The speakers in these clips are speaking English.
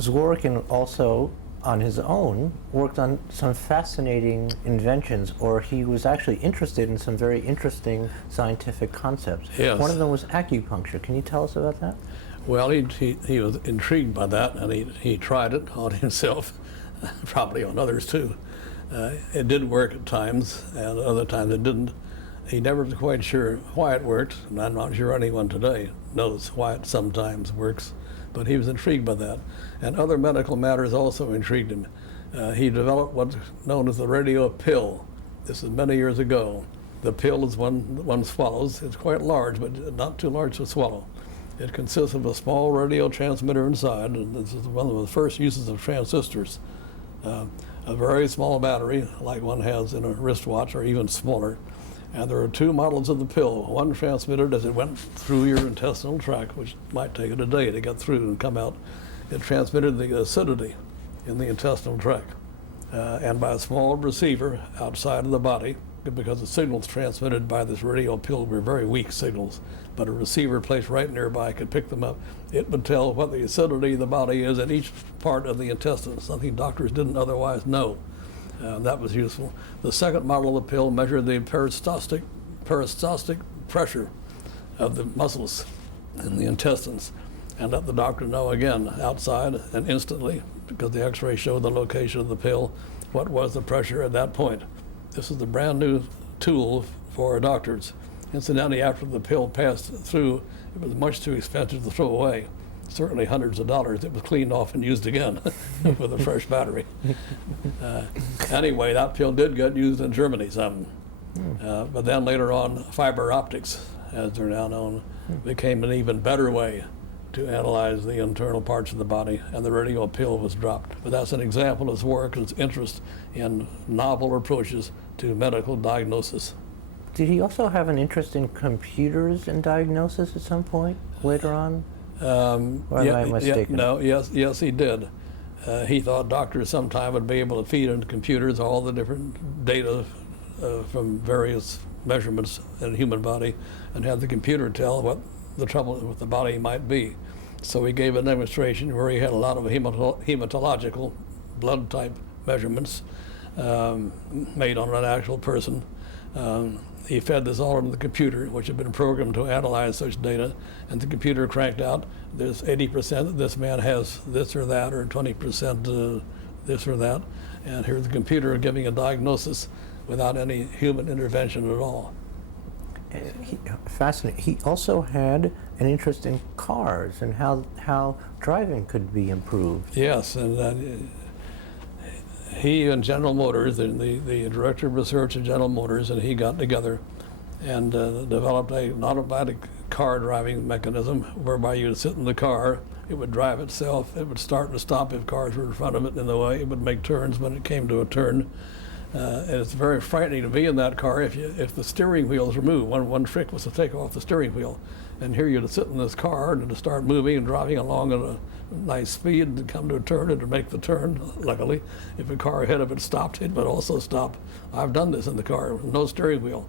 Zworykin also, on his own, worked on some fascinating inventions, or he was actually interested in some very interesting scientific concepts. Yes. One of them was acupuncture. Can you tell us about that? Well, he was intrigued by that, and he tried it on himself, probably on others too. It did work at times, and other times it didn't. He never was quite sure why it worked, and I'm not sure anyone today knows why it sometimes works, but he was intrigued by that. And other medical matters also intrigued him. He developed what's known as the radio pill. This is many years ago. The pill is one swallows. It's quite large, but not too large to swallow. It consists of a small radio transmitter inside, and this is one of the first uses of transistors. A very small battery, like one has in a wristwatch, or even smaller. And there are two models of the pill. One transmitted as it went through your intestinal tract, which might take it a day to get through and come out. It transmitted the acidity in the intestinal tract. And by a small receiver outside of the body, because the signals transmitted by this radio pill were very weak signals, but a receiver placed right nearby could pick them up. It would tell what the acidity of the body is in each part of the intestine, something doctors didn't otherwise know. That was useful. The second model of the pill measured the peristaltic pressure of the muscles in the intestines and let the doctor know again outside and instantly, because the x-ray showed the location of the pill, what was the pressure at that point. This is a brand new tool for doctors. Incidentally, after the pill passed through, it was much too expensive to throw away. Certainly hundreds of dollars. It was cleaned off and used again with a fresh battery. Anyway, that pill did get used in Germany some. But then later on, fiber optics, as they're now known, became an even better way to analyze the internal parts of the body, and the radio pill was dropped. But that's an example of Zworykin's interest in novel approaches to medical diagnosis. Did he also have an interest in computers and diagnosis at some point later on? Or am I mistaken? Yes, he did. He thought doctors sometime would be able to feed into computers all the different data from various measurements in the human body and have the computer tell what the trouble with the body might be. So he gave a demonstration where he had a lot of hematological blood type measurements made on an actual person. He fed this all into the computer, which had been programmed to analyze such data, and the computer cranked out, there's 80% that this man has this or that, or 20% this or that, and here's the computer giving a diagnosis without any human intervention at all. Fascinating. He also had an interest in cars and how driving could be improved. Yes, and he and General Motors, the director of research at General Motors, and he got together and developed an automatic car driving mechanism whereby you'd sit in the car, it would drive itself, it would start and stop if cars were in front of it in the way, it would make turns when it came to a turn. And it's very frightening to be in that car if the steering wheel is removed. One trick was to take off the steering wheel. And here you'd sit in this car and to start moving and driving along at a nice speed and come to a turn and to make the turn. Luckily, if a car ahead of it stopped, it would also stop. I've done this in the car, no steering wheel.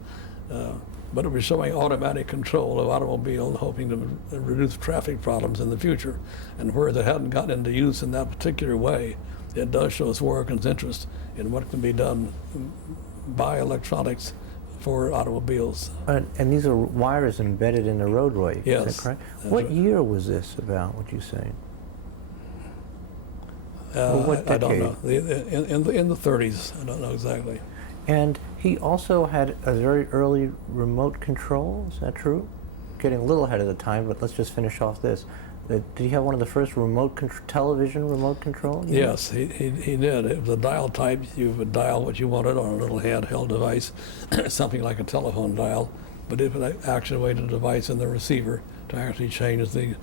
But it was showing automatic control of automobile, hoping to reduce traffic problems in the future. And whereas it hadn't gotten into use in that particular way, it does show Zworykin's interest in what can be done by electronics for automobiles. And these are wires embedded in the roadway, yes, is that correct? What year was this about, would you say? What decade? I don't know. In the 30s, I don't know exactly. And he also had a very early remote control, is that true? Getting a little ahead of the time, but let's just finish off this. Did he have one of the first television remote control? Yes, he did. It was a dial type. You would dial what you wanted on a little handheld device, something like a telephone dial, but it would actuate a device in the receiver to actually change the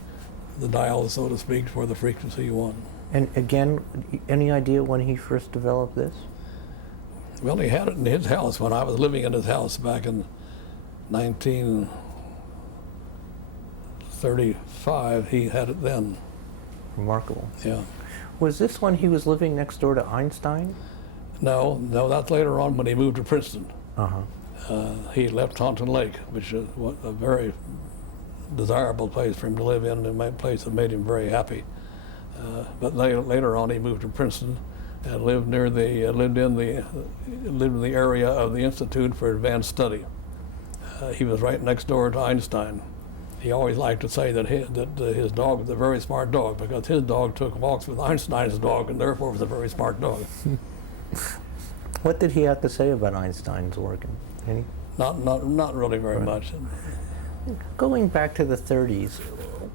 dial, so to speak, for the frequency you want. And again, any idea when he first developed this? Well, he had it in his house when I was living in his house back in 1935. He had it then. Remarkable. Yeah. Was this when he was living next door to Einstein? No, that's later on when he moved to Princeton. Uh-huh. He left Taunton Lake, which is a very desirable place for him to live in, and a place that made him very happy. But later on, he moved to Princeton and lived in the area of the Institute for Advanced Study. He was right next door to Einstein. He always liked to say that his dog was a very smart dog because his dog took walks with Einstein's dog and therefore was a very smart dog. What did he have to say about Einstein's work? Any? Not really very much. Going back to the 30s,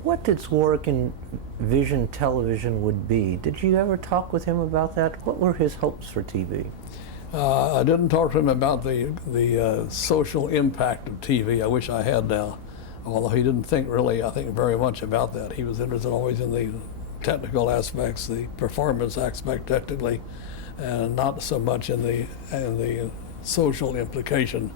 what his work in vision television would be? Did you ever talk with him about that? What were his hopes for TV? I didn't talk to him about the social impact of TV. I wish I had now, although he didn't think really, I think, very much about that. He was interested always in the technical aspects, the performance aspect technically, and not so much in the social implication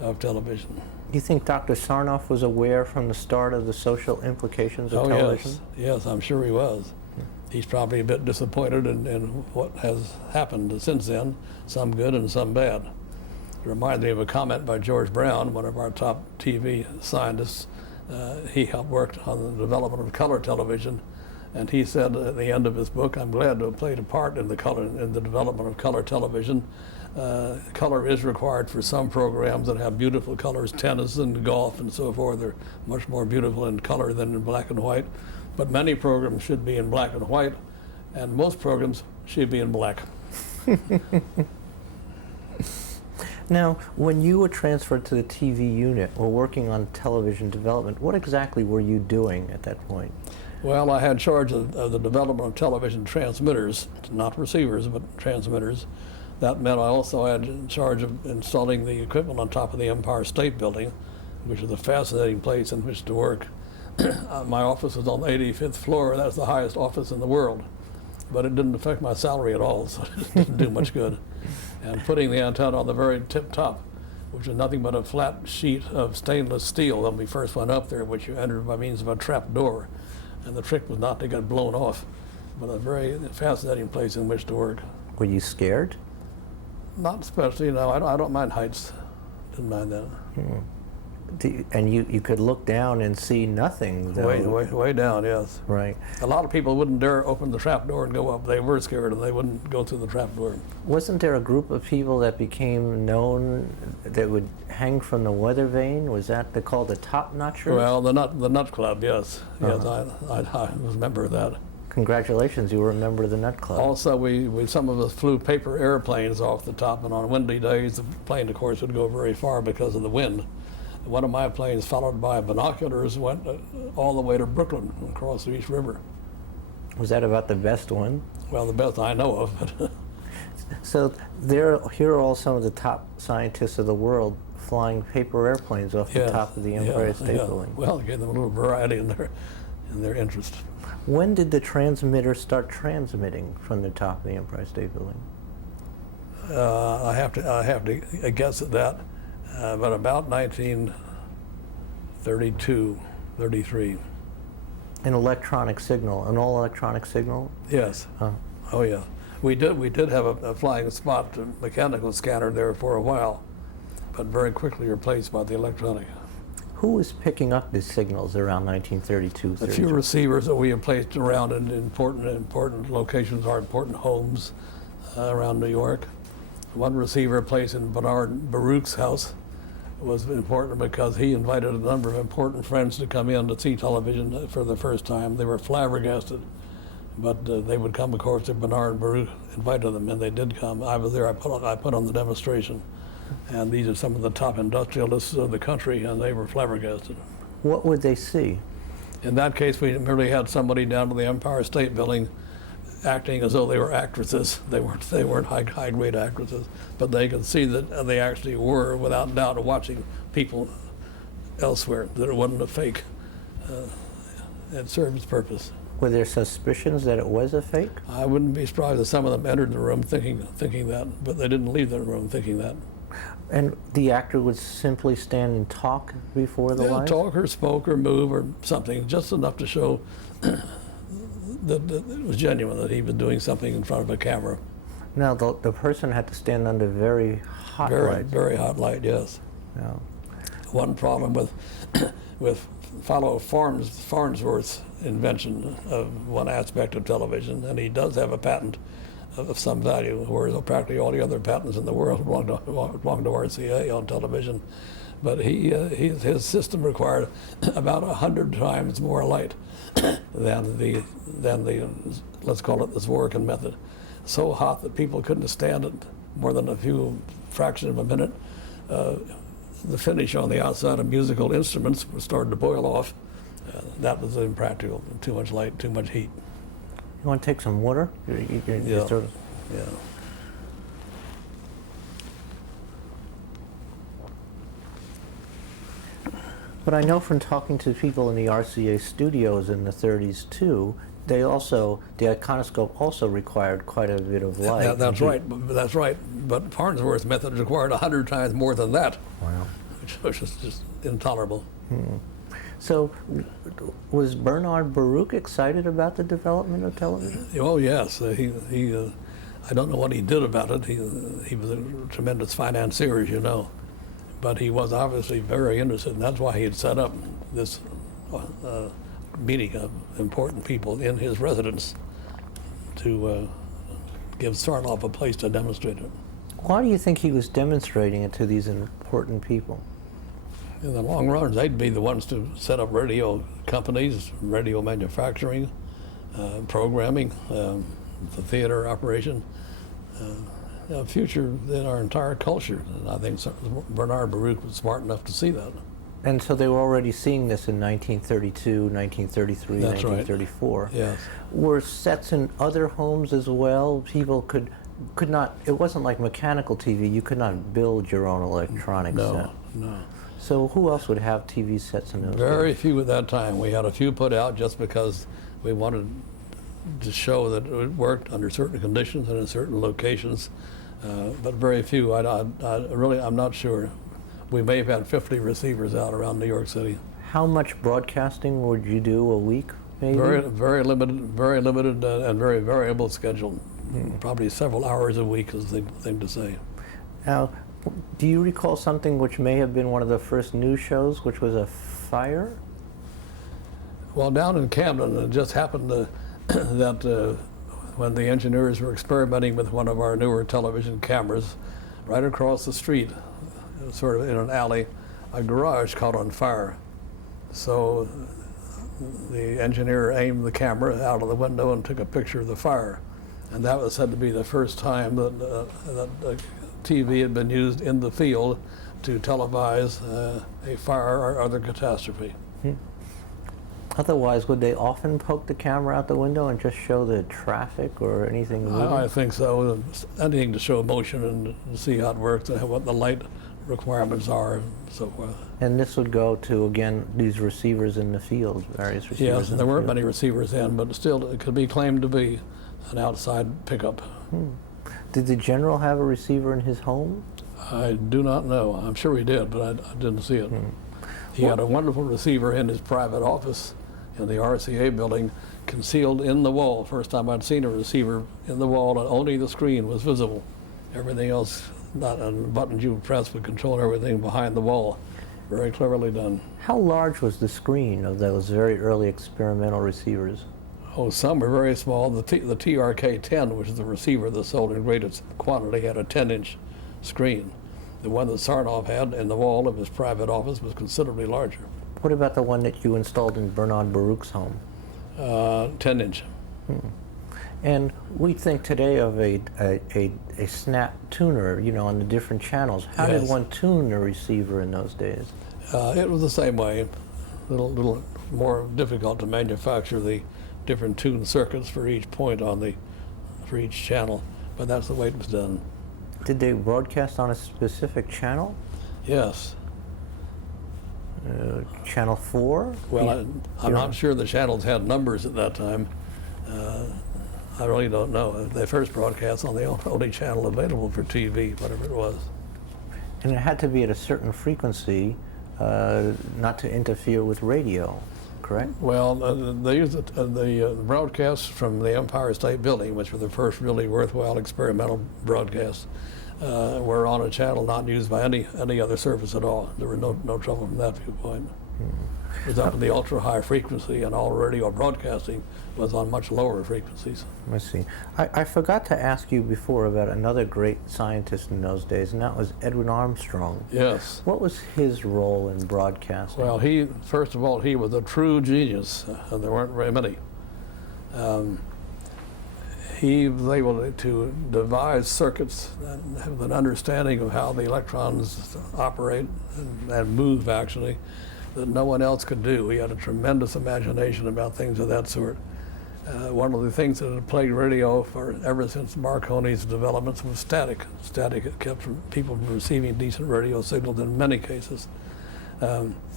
of television. Do you think Dr. Sarnoff was aware from the start of the social implications of television? Yes, I'm sure he was. He's probably a bit disappointed in what has happened since then, some good and some bad. It reminds me of a comment by George Brown, one of our top TV scientists. He helped work on the development of color television, and he said at the end of his book, "I'm glad to have played a part in the development of color television. Color is required for some programs that have beautiful colors, tennis and golf and so forth. They're much more beautiful in color than in black and white. But many programs should be in black and white, and most programs should be in black." Now, when you were transferred to the TV unit or working on television development, what exactly were you doing at that point? Well, I had charge of the development of television transmitters, not receivers, but transmitters. That meant I also had charge of installing the equipment on top of the Empire State Building, which is a fascinating place in which to work. My office was on the 85th floor. That's the highest office in the world. But it didn't affect my salary at all, so it didn't do much good. And putting the antenna on the very tip top, which is nothing but a flat sheet of stainless steel when we first went up there, which you entered by means of a trap door. And the trick was not to get blown off, but a very fascinating place in which to work. Were you scared? Not especially, no. I don't mind heights. Didn't mind that. And you could look down and see nothing, though. Way down, yes. Right. A lot of people wouldn't dare open the trap door and go up. They were scared and they wouldn't go through the trap door. Wasn't there a group of people that became known that would hang from the weather vane? Was that called the Top Notchers? Well, the Nut Club, yes. Yes, I remember that. Congratulations, you were a member of the Nut Club. Also, some of us flew paper airplanes off the top, and on windy days, the plane, of course, would go very far because of the wind. One of my planes, followed by binoculars, went all the way to Brooklyn, across the East River. Was that about the best one? Well, the best I know of. But So here are all some of the top scientists of the world flying paper airplanes off the top of the Empire State Building. Well, it gave them a little variety in their interest. When did the transmitter start transmitting from the top of the Empire State Building? I have to guess at that, but about 1932, 33. An electronic signal, an all-electronic signal? Yes. Oh yeah. We did have a flying spot mechanical scanner there for a while, but very quickly replaced by the electronic. Who was picking up these signals around 1932? A few receivers that we have placed around in important locations, our important homes around New York. One receiver placed in Bernard Baruch's house was important because he invited a number of important friends to come in to see television for the first time. They were flabbergasted, but they would come, of course, if Bernard Baruch invited them, and they did come. I was there. I put on the demonstration. And these are some of the top industrialists of the country, and they were flabbergasted. What would they see? In that case, we merely had somebody down to the Empire State Building acting as though they were actresses. They weren't high-grade actresses, but they could see that they actually were, without doubt, watching people elsewhere, that it wasn't a fake. It served its purpose. Were there suspicions that it was a fake? I wouldn't be surprised if some of them entered the room thinking that, but they didn't leave the room thinking that. And the actor would simply stand and talk before the lights? Talk or spoke or move or something, just enough to show that it was genuine, that he was doing something in front of a camera. Now, the person had to stand under very hot light. Very hot light, yes. Yeah. One problem with follow Farnsworth's invention of one aspect of television, and he does have a patent of some value, whereas practically all the other patents in the world belong to RCA on television. But his system required about 100 times more light than the let's call it the Zworykin method. So hot that people couldn't stand it more than a few fraction of a minute. The finish on the outside of musical instruments was starting to boil off. That was impractical. Too much light, too much heat. You want to take some water? Yeah. Yeah. But I know from talking to people in the RCA studios in the 30s too, the iconoscope also required quite a bit of light. That's right. That's right. But Farnsworth's method required 100 times more than that. Wow. Which is just intolerable. So, was Bernard Baruch excited about the development of television? Oh yes, I don't know what he did about it. He was a tremendous financier, as you know, but he was obviously very interested, and that's why he had set up this meeting of important people in his residence to give Sarnoff a place to demonstrate it. Why do you think he was demonstrating it to these important people? In the long run, they'd be the ones to set up radio companies, radio manufacturing, programming, the theater operation, future in our entire culture. And I think Bernard Baruch was smart enough to see that. And so they were already seeing this in 1932, 1933, That's 1934. Right. Yes. Were sets in other homes as well? People could not, it wasn't like mechanical TV. You could not build your own electronic set. No. So who else would have TV sets in those Very days? few at that time. We had a few put out just because we wanted to show that it worked under certain conditions and in certain locations, but very few. I'm not sure. We may have had 50 receivers out around New York City. How much broadcasting would you do a week, maybe? Very limited, and very variable schedule. Probably several hours a week is the thing to say. Now, do you recall something which may have been one of the first news shows, which was a fire? Well, down in Camden, it just happened that when the engineers were experimenting with one of our newer television cameras, right across the street, sort of in an alley, a garage caught on fire. So the engineer aimed the camera out of the window and took a picture of the fire. And that was said to be the first time that TV had been used in the field to televise a fire or other catastrophe. Otherwise, would they often poke the camera out the window and just show the traffic or anything moving? I think so. Anything to show motion and see how it works and what the light requirements are and so forth. And this would go to, again, these receivers in the field, various receivers Yes, in there the weren't field. many receivers in, but still it could be claimed to be an outside pickup. Did the general have a receiver in his home? I do not know. I'm sure he did, but I didn't see it. He had a wonderful receiver in his private office in the RCA building, concealed in the wall. First time I'd seen a receiver in the wall, and only the screen was visible. Everything else, not a button you would press, would control everything behind the wall. Very cleverly done. How large was the screen of those very early experimental receivers? Oh, some were very small. The TRK-10, which is the receiver that sold in greatest quantity, had a 10-inch screen. The one that Sarnoff had in the wall of his private office was considerably larger. What about the one that you installed in Bernard Baruch's home? 10-inch. And we think today of a snap tuner, you know, on the different channels. How did Yes. one tune a receiver in those days? It was the same way. Little more difficult to manufacture the different tune circuits for each point for each channel, but that's the way it was done. Did they broadcast on a specific channel? Yes. Channel 4? Well, I'm not sure the channels had numbers at that time. I really don't know. They first broadcast on the only channel available for TV, whatever it was. And it had to be at a certain frequency, not to interfere with radio, correct? Well, they used the broadcasts from the Empire State Building, which were the first really worthwhile experimental broadcasts, were on a channel not used by any other service at all. There were no trouble from that viewpoint. It was up in the ultra-high frequency, and all radio broadcasting was on much lower frequencies. I see. I forgot to ask you before about another great scientist in those days, and that was Edwin Armstrong. Yes. What was his role in broadcasting? Well, first of all, he was a true genius, and there weren't very many. He was able to devise circuits and have an understanding of how the electrons operate and move, actually, that no one else could do. He had a tremendous imagination about things of that sort. One of the things that had plagued radio ever since Marconi's developments was static. Static kept people from receiving decent radio signals in many cases.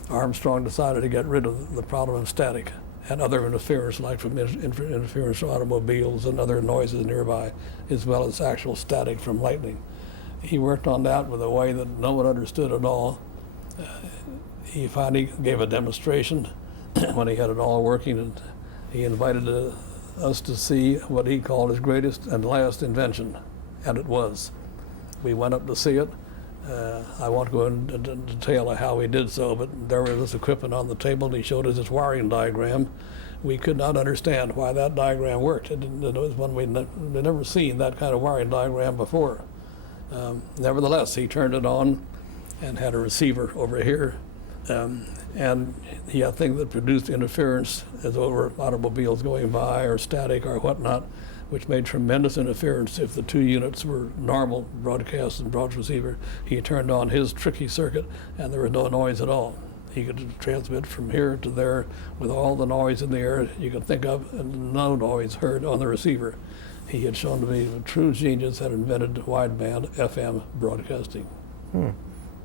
Armstrong decided to get rid of the problem of static and other interference, like from interference from automobiles and other noises nearby, as well as actual static from lightning. He worked on that with a way that no one understood at all. He finally gave a demonstration when he had it all working, and he invited us to see what he called his greatest and last invention, and it was. We went up to see it. I won't go into detail of how he did so, but there was this equipment on the table, and he showed us this wiring diagram. We could not understand why that diagram worked. It was one we'd never seen, that kind of wiring diagram before. Nevertheless, he turned it on and had a receiver over here. And he had things that produced interference as over automobiles going by or static or whatnot, which made tremendous interference if the two units were normal broadcast and broad receiver. He turned on his tricky circuit and there was no noise at all. He could transmit from here to there with all the noise in the air you could think of and no noise heard on the receiver. He had shown to be a true genius, had invented wideband FM broadcasting.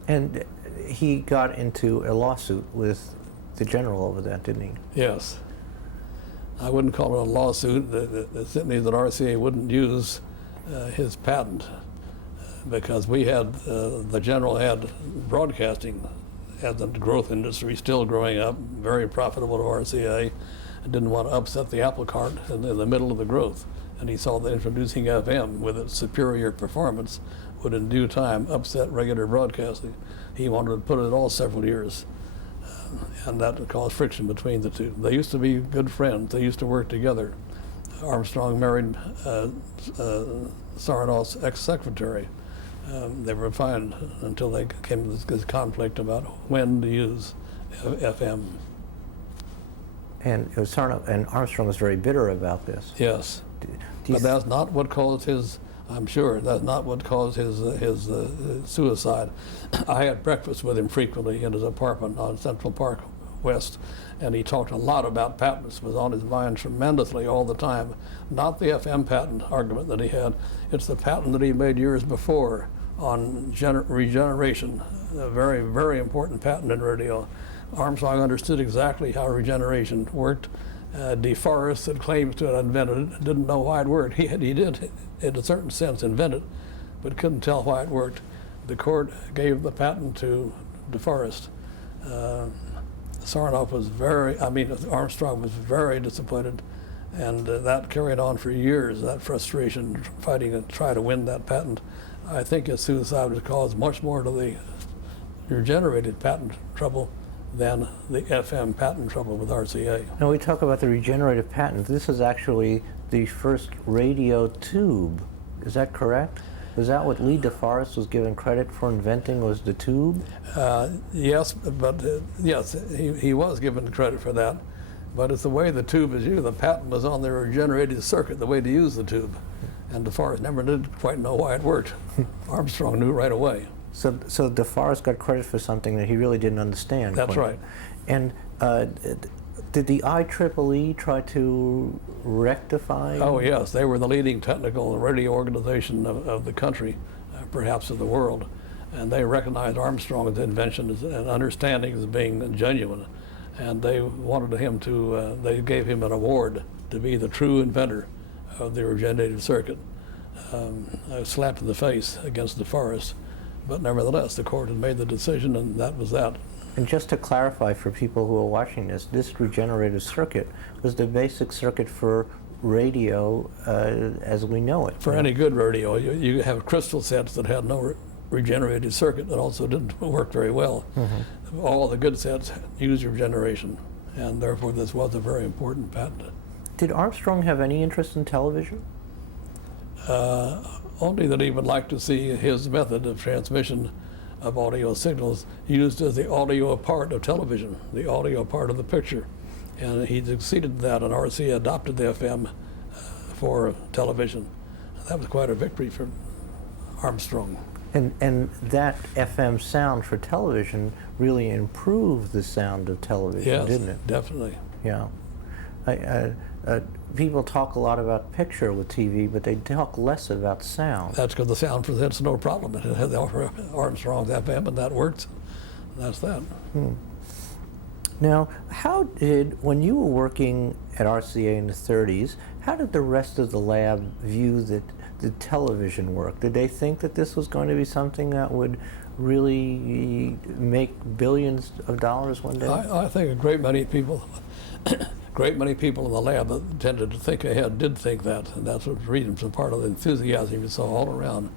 And he got into a lawsuit with the general over that, didn't he? Yes. I wouldn't call it a lawsuit. The certainly that RCA wouldn't use his patent because we had, the general had broadcasting as a growth industry still growing up, very profitable to RCA, and didn't want to upset the apple cart in the middle of the growth. And he saw that introducing FM with its superior performance would in due time upset regular broadcasting. He wanted to put it all several years, and that caused friction between the two. They used to be good friends. They used to work together. Armstrong married Sarnoff's ex-secretary. They were fine until they came to this conflict about when to use FM. And it was Sarnoff, and Armstrong was very bitter about this. Yes, but that's not what caused his. I'm sure that's not what caused his suicide. I had breakfast with him frequently in his apartment on Central Park West, and he talked a lot about patents. It was on his mind tremendously all the time. Not the FM patent argument that he had, it's the patent that he made years before on regeneration, a very, very important patent in radio. Armstrong understood exactly how regeneration worked. DeForest that claims to have invented it didn't know why it worked. He did, in a certain sense, invent it, but couldn't tell why it worked. The court gave the patent to DeForest. Sarnoff was Armstrong was very disappointed, and that carried on for years, that frustration, fighting to try to win that patent. I think his suicide was caused much more to the regenerated patent trouble than the FM patent trouble with RCA. Now we talk about the regenerative patent. This is actually the first radio tube. Is that correct? Is that what Lee DeForest was given credit for inventing, was the tube? Yes, but yes, he was given credit for that. But it's the way the tube is used. The patent was on the regenerated circuit, the way to use the tube. And DeForest never did quite know why it worked. Armstrong knew right away. So DeForest got credit for something that he really didn't understand. That's right. And did the IEEE try to rectify? Oh yes, they were the leading technical radio organization of the country, perhaps of the world, and they recognized Armstrong's invention and understanding as being genuine, and they wanted him to. They gave him an award to be the true inventor of the regenerative circuit. A slap in the face against DeForest. But nevertheless, the court had made the decision, and that was that. And just to clarify for people who are watching this regenerative circuit was the basic circuit for radio as we know it. For any good radio, you have crystal sets that had no regenerated circuit that also didn't work very well. all the good sets use your generation, and therefore this was a very important patent. Did Armstrong have any interest in television? Only that he would like to see his method of transmission of audio signals used as the audio part of television, the audio part of the picture. And he succeeded in that, and RCA adopted the FM for television. That was quite a victory for Armstrong. And that FM sound for television really improved the sound of television, Yes, didn't it? definitely. Yeah. People talk a lot about picture with TV, but they talk less about sound. That's because the sound presents no problem. It had the Armstrong's FM, and that worked. That's that. Now, when you were working at RCA in the 30s, how did the rest of the lab view the television work? Did they think that this was going to be something that would really make billions of dollars one day? I think a great many people, in the lab that tended to think ahead did think that, and that's what reason for part of the enthusiasm you saw all around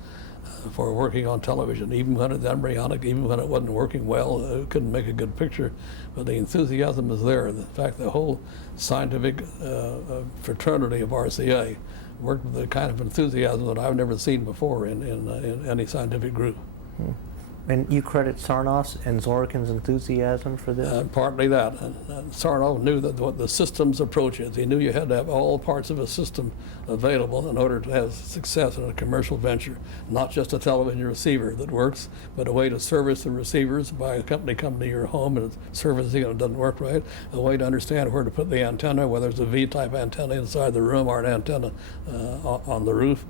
for working on television, even when it's embryonic, even when it wasn't working well, it couldn't make a good picture, but the enthusiasm is there. In fact, the whole scientific fraternity of RCA worked with the kind of enthusiasm that I've never seen before in any scientific group. And you credit Sarnoff's and Zworykin's enthusiasm for this? Partly that. Sarnoff knew that what the systems approach is. He knew you had to have all parts of a system available in order to have success in a commercial venture. Not just a television receiver that works, but a way to service the receivers by a company coming to your home and servicing it and it doesn't work right. A way to understand where to put the antenna, whether it's a V-type antenna inside the room or an antenna on the roof.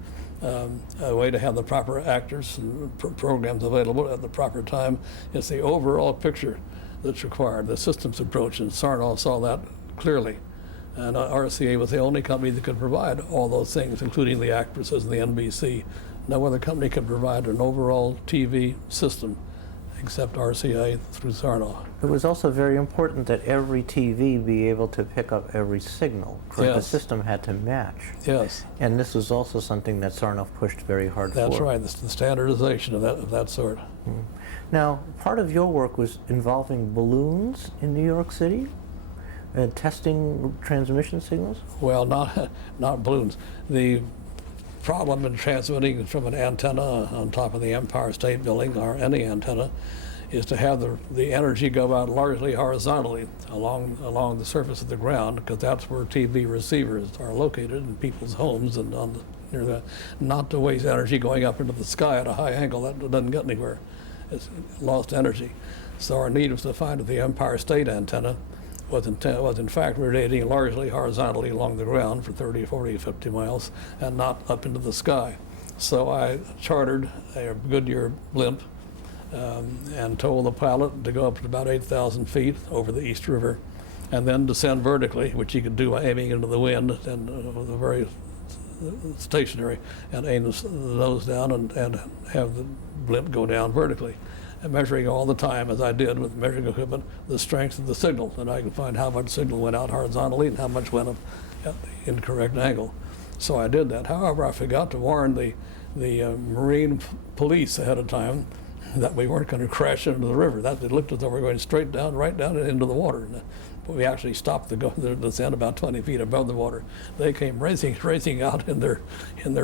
A way to have the proper actors and programs available at the proper time. It's the overall picture that's required, the systems approach, and Sarnoff saw that clearly. And RCA was the only company that could provide all those things, including the actresses and the NBC. No other company could provide an overall TV system except RCA through Sarnoff. It was also very important that every TV be able to pick up every signal. Correct? Yes. The system had to match. Yes. And this was also something that Sarnoff pushed very hard That's for. right, the standardization of that sort. Now, part of your work was involving balloons in New York City, testing transmission signals? Well, not balloons. The problem in transmitting from an antenna on top of the Empire State Building, or any antenna, is to have the energy go out largely horizontally along the surface of the ground, because that's where TV receivers are located in people's homes and near that. Not to waste energy going up into the sky at a high angle. That doesn't get anywhere. It's lost energy. So our need was to find that the Empire State antenna was in fact radiating largely horizontally along the ground for 30, 40, 50 miles and not up into the sky. So I chartered a Goodyear blimp and told the pilot to go up to about 8,000 feet over the East River and then descend vertically, which you could do by aiming into the wind and very stationary, and aim the nose down and have the blimp go down vertically. And measuring all the time, as I did with measuring equipment, the strength of the signal, and I could find how much signal went out horizontally and how much went up at the incorrect angle. So I did that. However, I forgot to warn the Marine police ahead of time that we weren't going to crash into the river. That it looked as though we were going straight down, right down into the water. But we actually stopped the descent about 20 feet above the water. They came racing out in their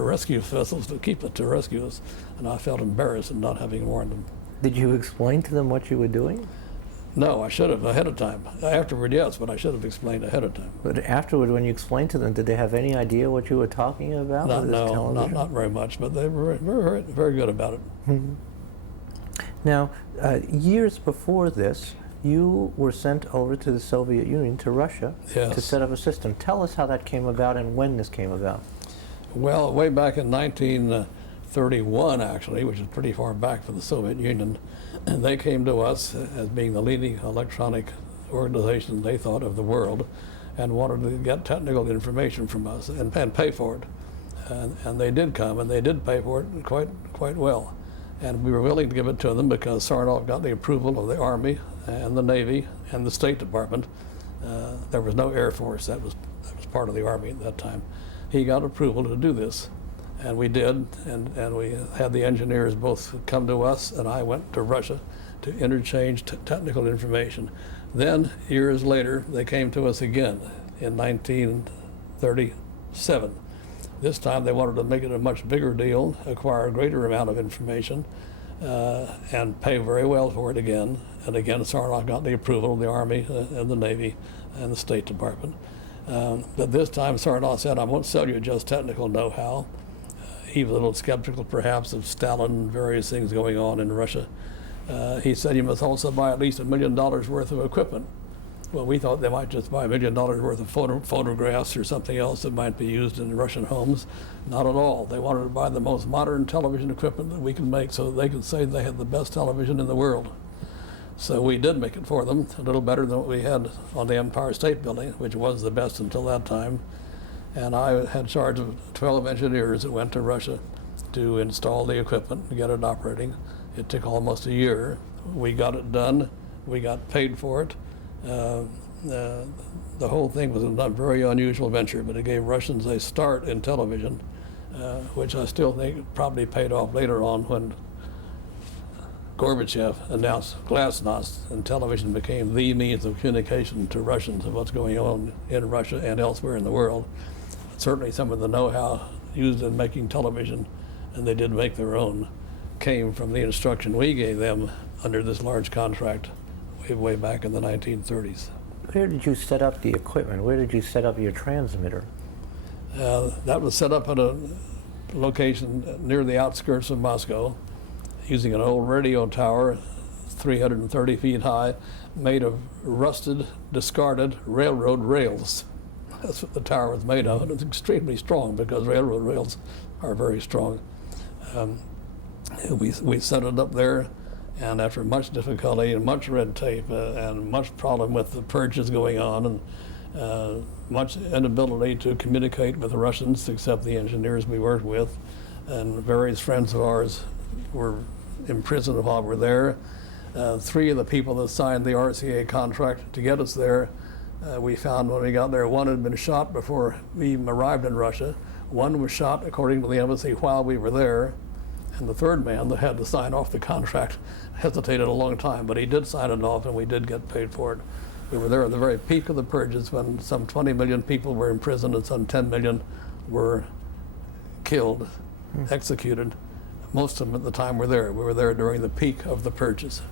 rescue vessels to rescue us, and I felt embarrassed in not having warned them. Did you explain to them what you were doing? No, I should have ahead of time. Afterward, yes, but I should have explained ahead of time. But afterward, when you explained to them, did they have any idea what you were talking about? Not very much, but they were very, very good about it. Mm-hmm. Now, years before this, you were sent over to the Soviet Union, to Russia, Yes. to set up a system. Tell us how that came about and when this came about. Well, way back in 1931, actually, which is pretty far back for the Soviet Union, and they came to us as being the leading electronic organization, they thought, of the world, and wanted to get technical information from us and pay for it. And they did come, and they did pay for it quite well. And we were willing to give it to them because Sarnoff got the approval of the Army and the Navy and the State Department. There was no Air Force. That was part of the Army at that time. He got approval to do this, and we did, and we had the engineers both come to us, and I went to Russia to interchange technical information. Then, years later, they came to us again in 1937. This time they wanted to make it a much bigger deal, acquire a greater amount of information, and pay very well for it again. And again, Sarnoff got the approval of the Army and the Navy and the State Department. But this time Sarnoff said, I won't sell you just technical know-how. He was a little skeptical perhaps of Stalin and various things going on in Russia. He said you must also buy at least $1 million worth of equipment. Well, we thought they might just buy $1 million worth of photographs or something else that might be used in Russian homes. Not at all. They wanted to buy the most modern television equipment that we could make so that they could say they had the best television in the world. So we did make it for them, a little better than what we had on the Empire State Building, which was the best until that time. And I had charge of 12 engineers that went to Russia to install the equipment and get it operating. It took almost a year. We got it done. We got paid for it. The whole thing was a very unusual venture, but it gave Russians a start in television, which I still think probably paid off later on when Gorbachev announced glasnost, and television became the means of communication to Russians of what's going on in Russia and elsewhere in the world. Certainly some of the know-how used in making television, and they did make their own, came from the instruction we gave them under this large contract way back in the 1930s. Where did you set up the equipment? Where did you set up your transmitter? That was set up at a location near the outskirts of Moscow, using an old radio tower, 330 feet high, made of rusted, discarded railroad rails. That's what the tower was made of, and it's extremely strong because railroad rails are very strong. We set it up there, and after much difficulty and much red tape and much problem with the purges going on and much inability to communicate with the Russians except the engineers we worked with, and various friends of ours were imprisoned while we were there. 3 of the people that signed the RCA contract to get us there, we found when we got there, 1 had been shot before we even arrived in Russia. 1 was shot, according to the embassy, while we were there. And the 3rd man that had to sign off the contract hesitated a long time, but he did sign it off and we did get paid for it. We were there at the very peak of the purges when some 20 million people were imprisoned and some 10 million were killed, executed. Most of them at the time were there. We were there during the peak of the purges.